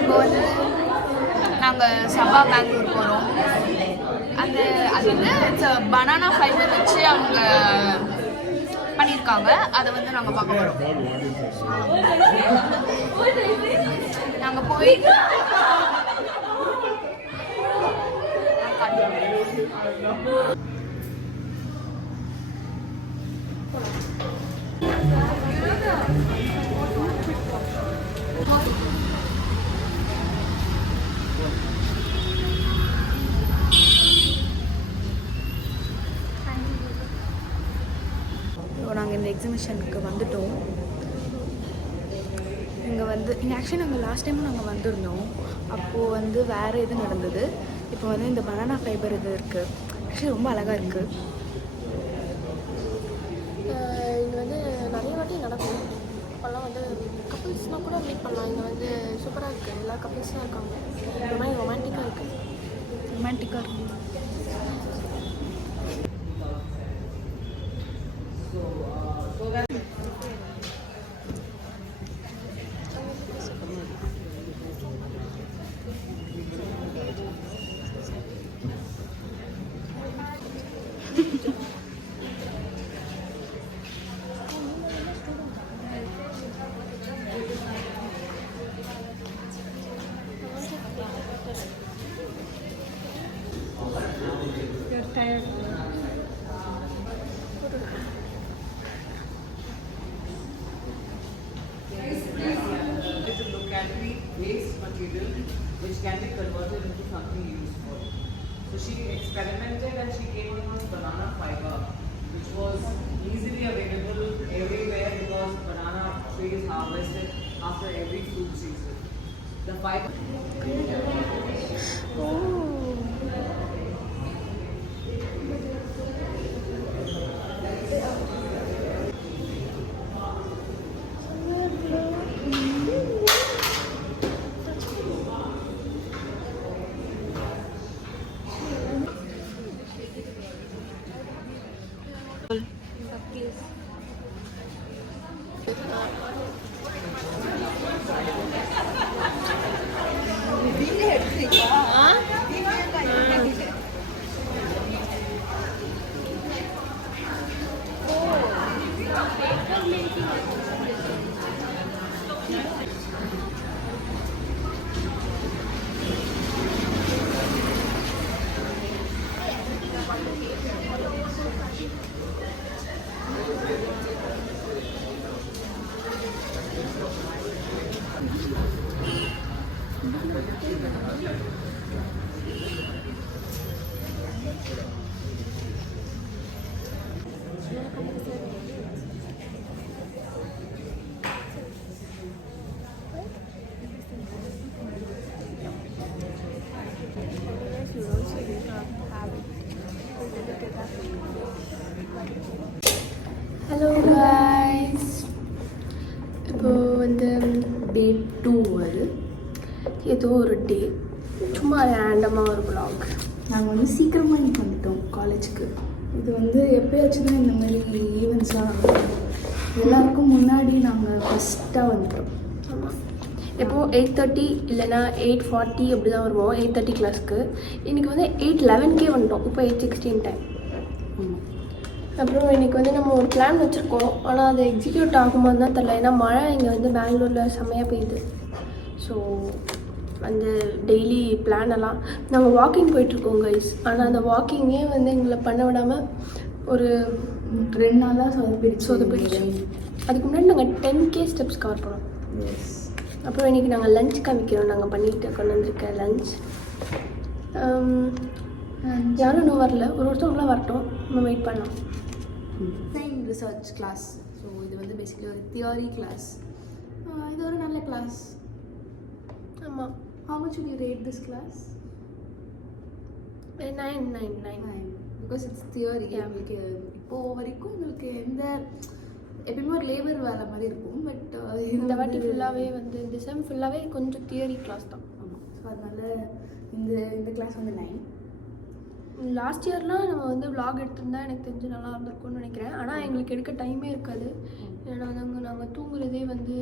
இப்போ வந்து நாங்கள் சபா பெங்களூர் போகிறோம். அது வந்து பனானா ஃபைபர் வச்சு அவங்க பண்ணியிருக்காங்க. அதை வந்து நாங்கள் பார்க்க போகிறோம். நாங்கள் போய் நாங்கள் இந்த எக்ஸிபிஷனுக்கு வந்துட்டோம். இங்கே ஆக்சுவலி நாங்கள் லாஸ்ட் டைமும் நாங்கள் வந்திருந்தோம். அப்போது வந்து வேறு இது நடந்தது. இப்போ வந்து இந்த பனானா ஃபைபர் இது இருக்குது. ஆக்சுவலி ரொம்ப அழகாக இருக்குது. இங்கே வந்து நிறைய வாட்டி நடக்கும். இப்போல்லாம் வந்து கப்புள்ஸ்னால் கூட மீட் பண்ணலாம். இங்கே வந்து சூப்பராக இருக்குது. எல்லா கப்புள்ஸும் இருக்காங்க. இந்த மாதிரி ரொமான்டிக்காக இருக்குது. ரொமான்டிக்காக இருக்குது. You're tired. Waste material which can be converted into something useful. So she experimented and she came up with banana fiber, which was easily available everywhere because banana tree is harvested after every fruit season. The fiber. Hello guys, இப்போது வந்து டே 2 அது ஏதோ ஒரு டே சும்மா ரேண்டமாக ஒரு vlog. நாங்கள் வந்து சீக்கிரமாக இன்றைக்கி வந்துட்டோம் காலேஜுக்கு. இது வந்து எப்போயாச்சும் தான் இந்த மாதிரி ஈவெண்ட்ஸ்லாம் நடக்கும். எல்லாருக்கும் முன்னாடி நாங்கள் ஃபஸ்ட்டாக வந்துட்டோம். ஆமாம், எப்போது 8:30 இல்லைனா 8:40 அப்படி தான் வருவோம் 8:30 கிளாஸ்க்கு. இன்றைக்கி வந்து 8:11 வந்துட்டோம். இப்போ 8:16 டைம். அப்புறம் இன்றைக்கி வந்து நம்ம ஒரு பிளான் வச்சுருக்கோம். ஆனால் அது எக்ஸிக்யூட் ஆகுமான்னு தான் தெரில. ஏன்னா மழை இங்கே வந்து பெங்களூரில் செம்மையாக பெய்யுது. ஸோ அந்த டெய்லி பிளான் எல்லாம் நாங்கள் வாக்கிங் போயிட்டுருக்கோம் கைஸ். ஆனால் அந்த வாக்கிங்கே வந்து எங்களை பண்ண விடாமல் ஒரு 2 நாளாக சொதப்பிடுச்சு. அதுக்கு முன்னாடி நாங்கள் 10K ஸ்டெப்ஸ் கவர் பண்ணோம். அப்புறம் இன்றைக்கி நாங்கள் லஞ்ச் காமிக்கிறோம். நாங்கள் பண்ணிட்டு கொண்டு வந்திருக்க லஞ்ச். யாரும் இன்னும் வரல. ஒருத்தவங்களாம் வரட்டும், நம்ம வெயிட் பண்ணலாம். Research class. ஸோ இது வந்து பேசிக்கலி ஒரு தியரி கிளாஸ். இது ஒரு நல்ல கிளாஸ். ஆமாம். How much will you rate this class? 9. Because it's theory. உங்களுக்கு இப்போது வரைக்கும் உங்களுக்கு எப்பயுமே ஒரு லேபர் வேலை மாதிரி இருக்கும். பட் இந்த வாட்டி ஃபுல்லாகவே வந்து இந்த செம் ஃபுல்லாகவே கொஞ்சம் தியரி கிளாஸ் தான். ஆமாம். ஸோ அதனால இந்த கிளாஸ் வந்து 9. லாஸ்ட் இயர்லாம் நம்ம வந்து vlog எடுத்திருந்தா எனக்கு தெரிஞ்சு நல்லா இருந்திருக்கும்னு நினைக்கிறேன். ஆனால் எங்களுக்கு எடுக்க டைமே இருக்காது. ஏன்னா நாங்கள் தூங்குறதே வந்து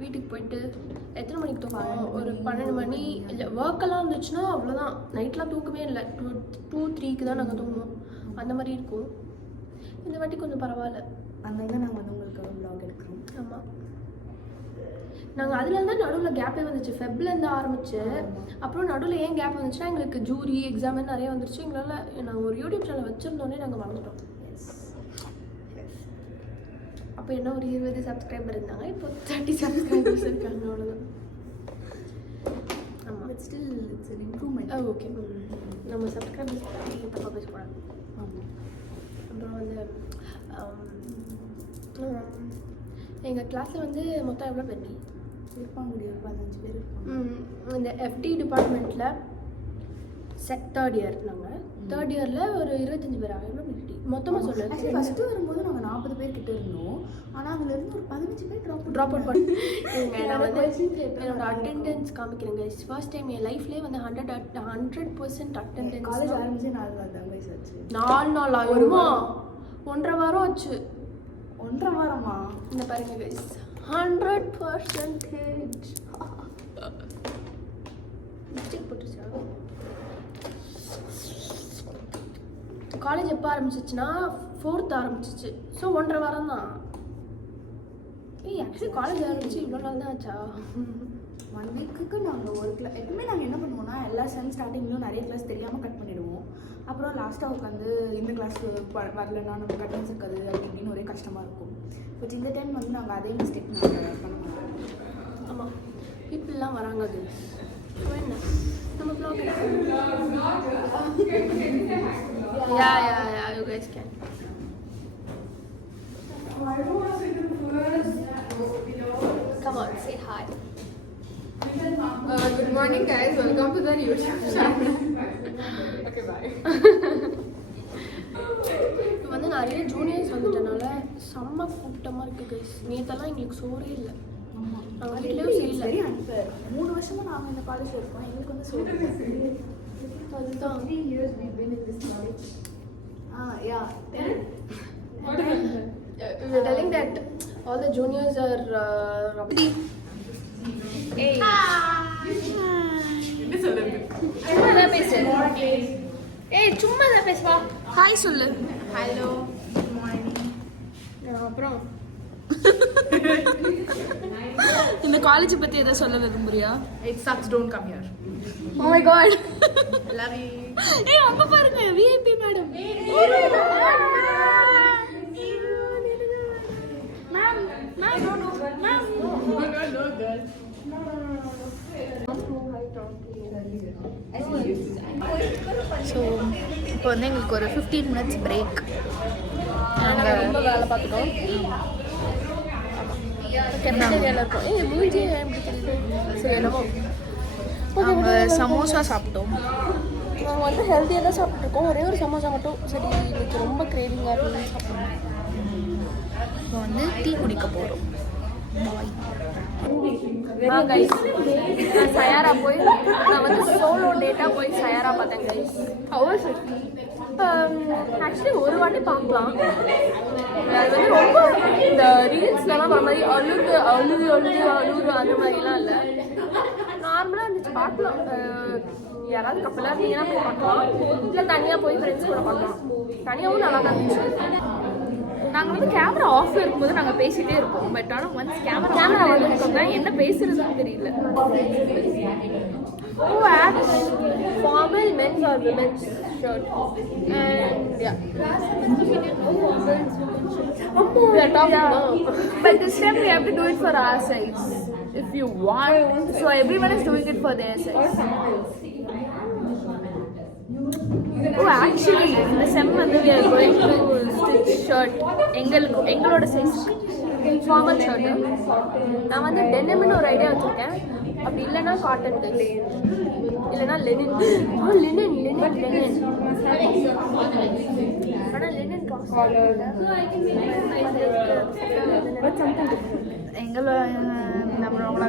வீட்டுக்கு போயிட்டு எத்தனை மணிக்கு தூக்கம்? ஒரு 12 மணி. இல்லை ஒர்க்கெல்லாம் இருந்துச்சுன்னா அவ்வளோதான், நைட்லாம் தூக்கமே இல்லை. 2-3க்கு தான் நாங்கள் தூங்குவோம். அந்த மாதிரி இருக்கும். இந்த வாட்டி கொஞ்சம் பரவாயில்ல. அதனால தான் நாங்கள் வந்து உங்களுக்கு vlog எடுக்கிறோம். ஆமாம், நாங்கள் அதில் தான் நடுவில் கேப்பே வந்துச்சு. ஃபெப்லேருந்து ஆரம்பிச்சு அப்புறம் நடுவில் ஏன் கேப் வந்துச்சுன்னா எங்களுக்கு ஜூரி எக்ஸாம் நிறைய வந்துருச்சு. எங்களால் நாங்கள் ஒரு யூடியூப் சேனல் வச்சுருந்தோன்னே நாங்கள் மறந்துட்டோம். அப்போ என்ன ஒரு 20 சப்ஸ்கிரைபர் இருந்தாங்க, இப்போ 30 சப்ஸ்கிரைபர்ஸ் இருக்காங்க, அவ்வளோதான். ஆமாம், but still it's an improvement. Okay, நம்ம சப்ஸ்கிரைபர்ஸ் பற்றி தப்பாக பேசக்கூடாது. ஆமாம். அப்புறம் வந்து எங்கள் கிளாஸில் வந்து மொத்தம் எவ்வளோ பேர் இருப்பாங்க, ஒரு 15 பேர் இருப்பாங்க. இந்த எஃப்டி டிபார்ட்மெண்ட்டில் தேர்ட் இயர். நாங்கள் தேர்ட் இயரில் ஒரு 25 பேர். எவ்வளோ பேர் மொத்தமாக சொல்லுங்கள். ஆக்சுவலி ஃபஸ்ட்டு வரும்போது நாங்கள் 40 பேர் கிட்ட இருந்தோம். ஆனால் அதுலேருந்து ஒரு 15 பேர் ட்ராப் அவுட் பண்ணி நான் வந்து என்னோட அட்டெண்டன்ஸ் காமிக்கிறேங்க. ஃபர்ஸ்ட் டைம் என் லைஃப்லேயே வந்து 100% அட்டெண்டன்ஸ். காலேஜ் ஆரம்பிச்சு 4 நாள் தான் வயசு ஆச்சு. 4 நாள் ஆகுமா? 1.5 வாரம் ஆச்சு. 1.5 வாரமா? இந்த பாருங்க கைஸ், 100% மிஸ்டேக் போட்டுச்சா? காலேஜ் எப்போ ஆரம்பிச்சிச்சுன்னா 4th ஆரம்பிச்சிச்சு. ஸோ 1.5 வாரம் தான். ஆக்சுவலி காலேஜ் ஆரம்பிச்சு இவ்வளோ நாள் தான் ஆச்சா? 1 வீக்குக்கு நாங்கள் ஒரு கிளாஸ் எப்பவுமே நாங்கள் என்ன பண்ணுவோம்னா, எல்லா செம் ஸ்டார்டிங்லையும் நிறைய கிளாஸ் தெரியாமல் கட் பண்ணிவிடுவோம். அப்புறம் லாஸ்ட்டாக உட்காந்து இந்த கிளாஸ்க்கு வரலன்னா நமக்கு அட்டன்ஸ் இருக்காது அப்படி இப்படின்னு ஒரே கஷ்டமாக இருக்கும். பட் இந்த டைம் வந்து நாங்கள் அதே மிஸ்டேக் நாங்கள் பண்ண மாட்டோம். ஆமாம், பீப்புளெலாம் வராங்க. அது என்ன நம்ம block yeah, you guys can. Come on, say hi. Good morning guys, welcome to the YouTube channel. Okay, bye. இப்போ வந்து நிறைய ஜூனியர்ஸ் வந்துட்டனால செம்ம கூட்டமாக இருக்குது கைஸ். நேற்றெல்லாம் எங்களுக்கு சோறே இல்லை. நாங்கள் வீட்லேயும் செய்யல. சரி அனுப்பர் 3 வருஷமாக நாங்கள் இந்த காலேஜில் இருக்கோம். எங்களுக்கு வந்து சோறு அதுதான் 3 years we've been in this college. Yeah. We're telling that all the juniors are hey. சும்மா தான் பேசு. ஏய் சும்மா தான் பேசு, வா ஹாய் சொல்லு. Hello. Good morning. அப்புறம் இந்த காலேஜ் பத்தி எதை சொல்ல விரும்புறியா? It sucks, don't come here. Oh my god. Love you. ஏய் அங்க பாருங்க VIP madam. Ma'am No, girl. So இப்போ வந்து எங்களுக்கு ஒரு 15 minutes பிரேக். நாங்கள் ரொம்ப வேலை பார்த்துட்டோம். கெட்டடியில் இருக்கோம். ஏய் மூஞ்சி எப்படி தெரியுது? சரி என்னமோ நாங்கள் சமோசா சாப்பிட்டோம். நாங்கள் வந்து ஹெல்த்தியாக தான் சாப்பிட்ருக்கோம். ஒரே ஒரு சமோசா மட்டும் சரி இன்னைக்கு ரொம்ப கிரேவிங்காக இருக்குன்னு சாப்பிட்றோம். இப்போ வந்து டீ குடிக்க போகிறோம். கைஸ், நான் சயாரா போய் நான் வந்து சோலோ டேட்டாக போய் சயாரா பார்த்தேன் கைஸ். ஹவர்ஸ் ஆக்சுவலி ஒரு வாட்டி பார்க்கலாம். அது வந்து ரொம்ப இந்த ரீல்ஸ்லாம் வர மாதிரி அழுது அந்த மாதிரிலாம் இல்லை, நார்மலாக இருந்துச்சு. பார்க்கலாம், யாராவது கப்பலாக இருந்தீங்கன்னா போய் பார்க்கலாம், இல்லை தனியாக போய் ஃப்ரெண்ட்ஸ் கூட பார்க்கலாம். தனியாகவும் நல்லா தான் இருந்துச்சு. நாங்கள் வந்து கேமரா ஆஃப்ல இருக்கும்போது நாங்கள் பேசிகிட்டே இருப்போம். பட் ஆனால் ஒன்ஸ் கேமரா வந்து என்ன பேசுறதுன்னு தெரியல. Oh, formal men's or women's shirt. And yeah. We are talking now. But this time we have to do it for our size. If you want. So everyone is doing it for their size. Oh, actually, in the sem we are going to stitch shirt. எங்களோட size formal shirt. நான் வந்து டெனிம்னு ஒரு idea வச்சுருக்கேன். அப்படி இல்லைன்னா cotton guys, இல்லைன்னா Lenin. Lenin ஆனால் Lenin எங்களோட நம்மளோட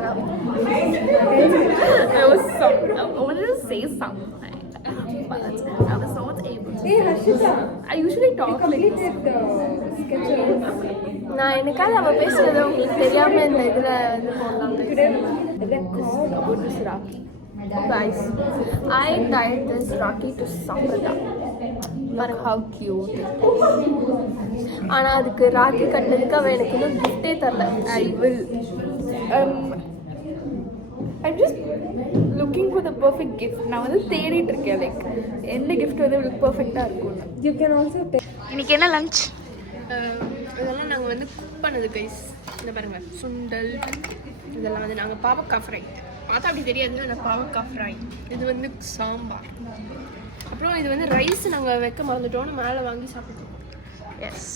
I wanted to say something. But I was not able to. Hey Rashida, I usually talk like this. sketches. நான் எனக்காக அவள் பேசுறது உங்களுக்கு தெரியாமல் இந்த இதில் வந்து போடலாம். Today record about this Rakhi. Guys, I tied this Rakhi to Sakata. Look how cute. ஆனால் அதுக்கு ராக்கி கட்டினதுக்கு அவன் எனக்கு இன்னும் கிஃப்டே தரல. I will. I'm just looking for the perfect gift. நான் வந்து தேடிட்டு இருக்கேன் லைக் என்ன கிஃப்ட் வந்து உங்களுக்கு பர்ஃபெக்டாக இருக்கும்னு. You can also take. இன்னைக்கு என்ன லஞ்ச்? இதெல்லாம் நாங்கள் வந்து குக் பண்ணது கைஸ். இந்த பாருங்க சுண்டல் இதெல்லாம் வந்து நாங்கள் பாவக்காய் ஃப்ரை. பார்த்தா அப்படி தெரியாது, ஆனால் பாவக்காய் ஃப்ரை. இது வந்து சாம்பார். அப்புறம் இது வந்து ரைஸ் நாங்கள் வைக்க மறந்துட்டோம்னு மேலே வாங்கி சாப்பிட்டோம். எஸ்